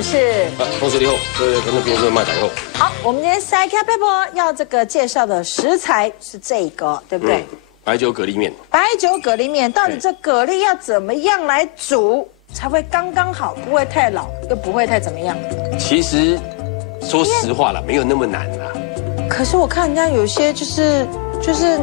我是。同时你好，各位观众朋友们，大家好。好，我们今天塞开佩波要这个介绍的食材是这个，对不对？白酒蛤蜊面。白酒蛤蜊面，到底这蛤蜊要怎么样来煮才会刚刚好，不会太老，又不会太怎么样？其实说实话啦，没有那么难啦。可是我看人家有些就是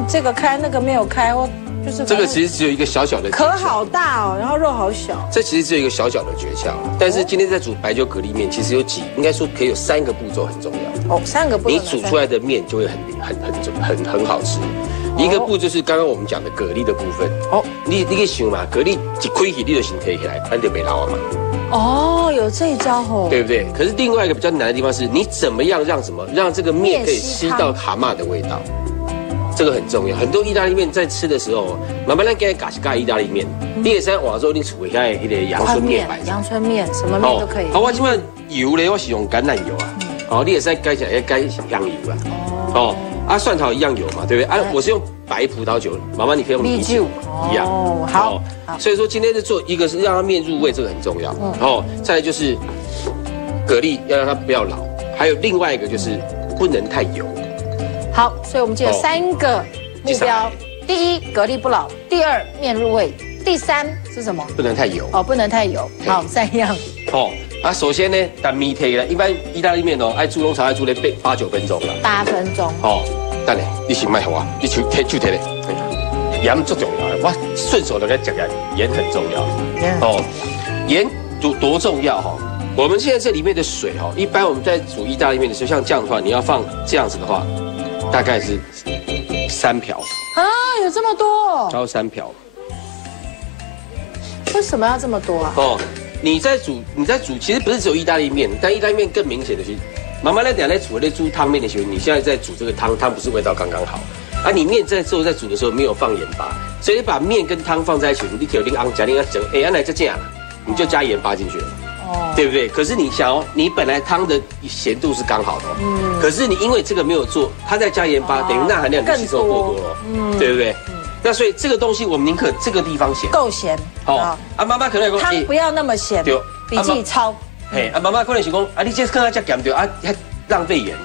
这个开那个没有开，或就是这个其实只有一个小小的壳好大哦，然后肉好小。这其实只有一个小小的诀窍，但是今天在煮白酒蛤蜊面，其实应该说可以有3个步骤很重要。哦，3个步骤。你煮出来的面就会很好吃。一个步就是刚刚我们讲的蛤蜊的部分。哦，你可以想嘛，蛤蜊一开起你就先提起来，咱就没捞啊嘛。哦，有这一招哦，对不对？可是另外一个比较难的地方是，你怎么样让这个面可以吸到蛤蟆的味道，这个很重要。很多意大利面在吃的时候，慢慢来给它嘎意大利面。你也在瓦州你煮一下一个阳春面，阳春面什么面都可以。好，我基本油呢，我是用橄榄油啊。哦，你也在改起来改香油啊。哦，啊蒜头一样油嘛，对不对？啊，我是用白葡萄酒，妈妈你可以用米酒一样。哦，好。所以说今天的做一个是让它面入味，这个很重要。然后再来就是蛤蜊要让它不要老，还有另外一个就是不能太油。好，所以我们就有3个目标：第一，蛤蜊不老；第2，面入味；第3是什么？不能太油。哦，不能太油。好，3样。哦，啊，首先呢，但米提了，一般意大利面哦，爱煮拢炒爱煮咧8、9分钟了。8分钟。哦，等下你先卖好啊，你手提咧。盐最重要的，我顺手的跟讲讲，盐很重要。哦，盐多重要哈！我们现在这里面的水哈，一般我们在煮意大利面的时候，像这样的话，你要放这样子的话，大概是3瓢。啊，有这么多？超3瓢。为什么要这么多啊？哦，你在煮，其实不是只有意大利面，但意大利面更明显的是，妈妈在等下在煮那煮汤面的时候，你现在在煮这个汤不是味道刚刚好。啊，你面在煮的时候没有放盐巴，所以你把面跟汤放在一起，你调另加另要整，哎，原来就这样了，你就加盐巴进去了，哦，对不对？可是你想哦，你本来汤的咸度是刚好的，可是你因为这个没有做，它再加盐巴，等于钠含量你吸收过多了，对不对？那所以这个东西我们宁可这个地方咸，够咸，好，啊，妈妈可能汤不要那么咸，对，笔记抄，嘿，啊，妈妈可能是讲，啊，你这跟他加咸掉，啊，还浪费盐。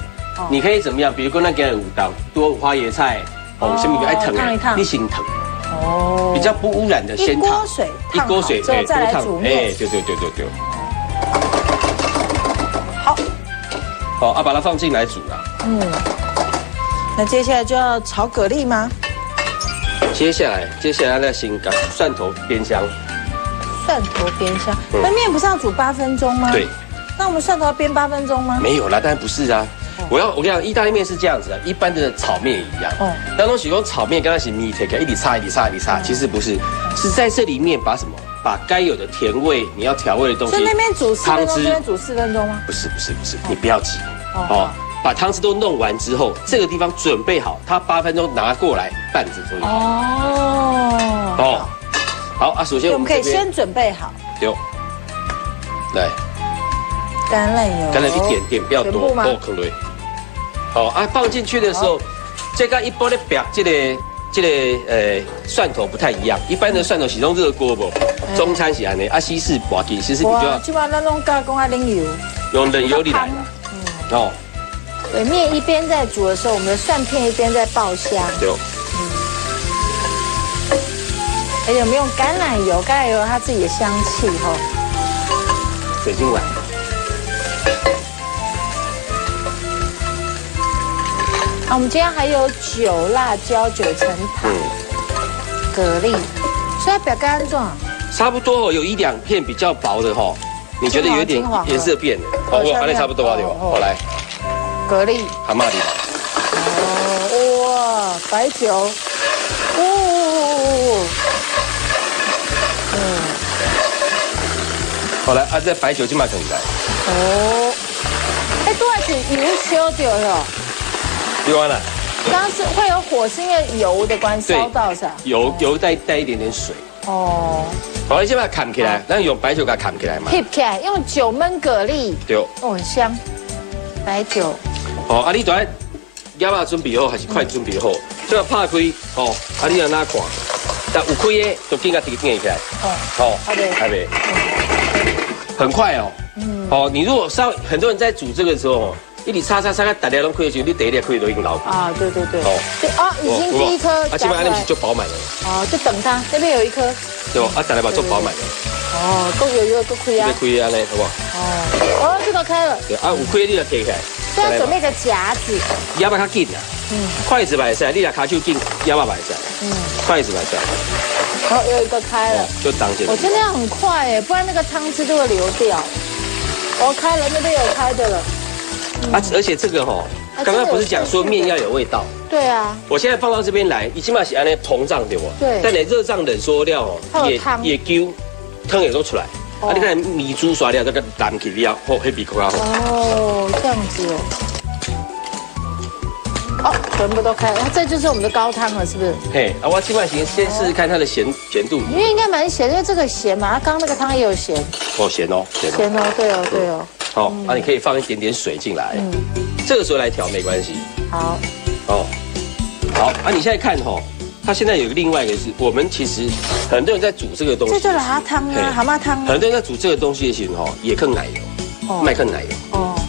你可以怎么样？比如说那给5刀，多花椰菜，哦，什么爱烫啊，你先烫，哦，比较不污染的先烫，一锅水之后再来煮面，对。好，好啊，把它放进来煮了。那接下来就要炒蛤蜊吗？接下来再先把蒜头煸香。蒜头煸香，那面不是要煮8分钟吗？对。那我们蒜头要煸8分钟吗？没有啦，当然不是啊。我跟你讲，意大利面是这样子啊，一般的炒面也一样。哦。当中喜欢炒面，刚开始米切开，一里擦，其实不是，是在这里面把什么？把该有的甜味，你要调味的东西。所以那边煮4分钟，这边煮4分钟吗？不是，你不要急。哦。把汤汁都弄完之后，这个地方准备好，它8分钟拿过来拌着就好。哦。好啊，首先我们可以先准备好。有。来。橄榄油，橄榄一点点，不要多，哦，可能。好啊，放进去的时候，这跟一般的这个蒜头不太一样。一般的蒜头是用热锅不？中餐是安尼，啊西式滑鸡，其实你就要。基本上那种加工啊冷油。用冷油里来的。哦。对，面一边在煮的时候，我们的蒜片一边在爆香。对。而且我们用橄榄油，橄榄油有它自己的香气哈。水晶碗。我们今天还有9辣椒、9层塔、蛤蜊，所以表干安状。差不多哦，有1-2片比较薄的哈，你觉得有点颜色变了？哦，我跟你差不多啊，对吧？好来，蛤蜊，蛤蟆的。哦，哇，白酒，好来，这白酒就马上来。哦，哎，多少钱油烧掉了？丢完了。刚刚是会有火，是因为油的关系烧到是吧？油带一点点水。哦。好，你先把它砍起来，然后用白酒给它砍起来嘛。劈起来，用酒焖蛤蜊。对。哦，很香。白酒。哦，啊，你等下鸭肉准备好还是快准备好？这个拍开，哦，啊，你让哪看？但有开的就紧啊，提起来。哦。好。还没。很快哦。哦，你如果很多人在煮这个时候，一直擦个大家都可以去，你第一粒可以都已经老苦。啊，对。哦，已经第一颗夹出来。基本上那是就饱满了。哦，就等它，那边有一颗。对，大家把做饱满了。哦，够有够开啊。开啊呢，好不好？哦，这个开了。对啊，有开你就开开。现在准备个夹子。压把较紧啊。筷子摆塞，你拿卡手紧，压把摆塞。筷子摆塞。哦，有一个开了。就当起来。我真的要很快哎，不然那个汤汁就会流掉。哦，开了，那边有开的了。而且这个刚刚不是讲说面要有味道？对啊。我现在放到这边来，已经把是安尼膨胀对不？对。但你热胀冷缩料也揪，汤也都出来。你看米珠刷料这个蓝起料，黑皮口好。哦，这样子哦。哦，全部都开了，这就是我们的高汤了，是不是？嘿，我基本上先试试看它的咸度。因为应该蛮咸，因为这个咸嘛，它刚那个汤也有咸。哦，咸哦，咸哦，对哦。好，你可以放一点点水进来。这个时候来调没关系。好。好，你现在看它现在有另外一个是，我们其实很多人在煮这个东西。这就辣汤啊，蛤蟆汤。很多人在煮这个东西的时候也更奶油，卖更奶油。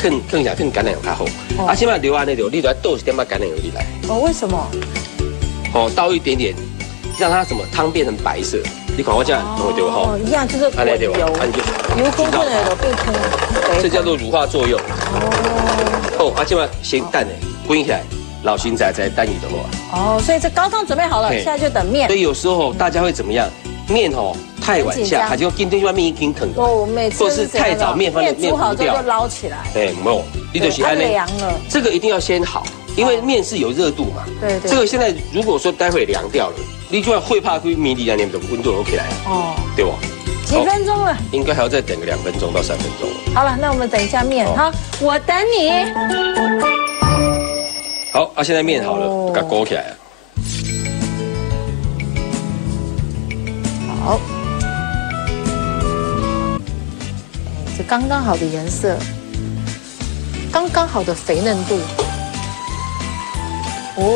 更橄榄油较好。起码留安那种，你都要倒一点把橄榄油进来。哦，为什么？倒一点点，让它什么汤变成白色。你看我这样弄对哈？一样就是滚油，油滚滚的变成。这叫做乳化作用。起码先蛋滚起来，老新仔再蛋鱼的话。所以这高汤准备好了，现在就等面。所以有时候大家会怎么样？面太晚下，它就今天就外面已经腾了。我每次或是太早面煮好之后就捞起来。没有，你就是安凉了。这个一定要先好，因为面是有热度嘛。对。这个现在如果说待会凉掉了，你就会怕会迷离啊，你们的温度都起来了。对吧？几分钟了？应该还要再等个2分钟到3分钟。好了，那我们等一下面。好，我等你。好，现在面好了，给它勾起来了。好，这刚刚好的颜色，刚刚好的肥嫩度。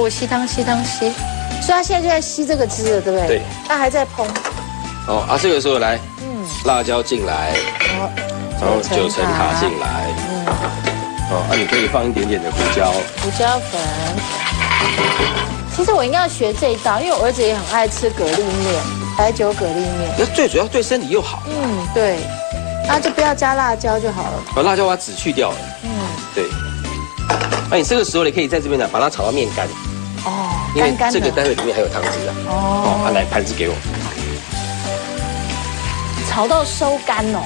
吸汤，所以它现在就在吸这个汁了，对不对？对。它还在烹。这个时候来，辣椒进来，然后9层塔进来，你可以放一点点的胡椒粉。其实我应该要学这一道，因为我儿子也很爱吃蛤蜊面，白酒蛤蜊面。那最主要对身体又好。对。那就不要加辣椒就好了。把辣椒把籽去掉了。对。你这个时候你可以在这边呢，把它炒到面干。因为这个待会里面还有汤汁啊。来盘子给我。炒到收干哦。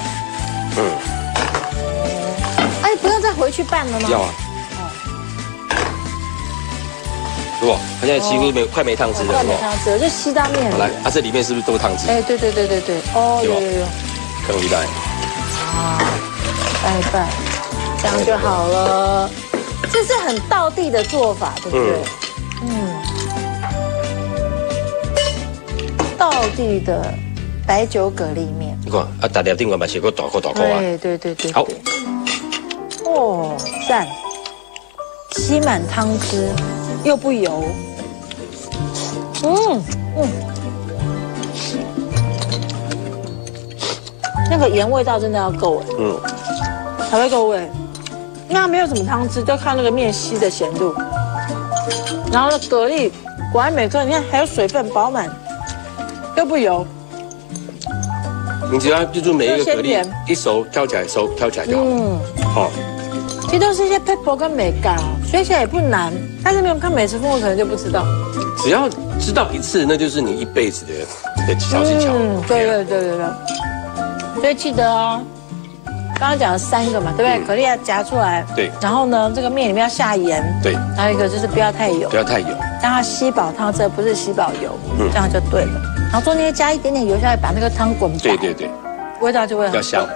不要再回去拌了吗？要啊。它现在几乎快没汤汁了，快没汤汁了，就吸到面。来，这里面是不是都汤汁？对。有。更一袋。拌一拌，这样就好了。这是很道地的做法，对不对？道地的白酒蛤蜊面。你看，大粒顶个嘛是个大颗啊。对。好。赞，吸满汤汁，又不油。那个盐味道真的要够才会够味。那没有什么汤汁，就靠那个面吸的咸度。然后呢，蛤蜊果然每颗，你看还有水分饱满，又不油。你只要记住每一个蛤蜊一熟挑起来就好。其实都是一些 pepper 跟美感学起来也不难，但是没有看美食风味可能就不知道。只要知道一次，那就是你一辈子的小技巧。对。所以记得刚刚讲了3个嘛，对不对？蛤蜊要夹出来。对。然后呢，这个面里面要下盐。对。还有一个就是不要太油。让它吸饱汤汁，不是吸饱油。这样就对了。然后中间加一点点油下来，把那个汤滚饱。对。味道就会很香。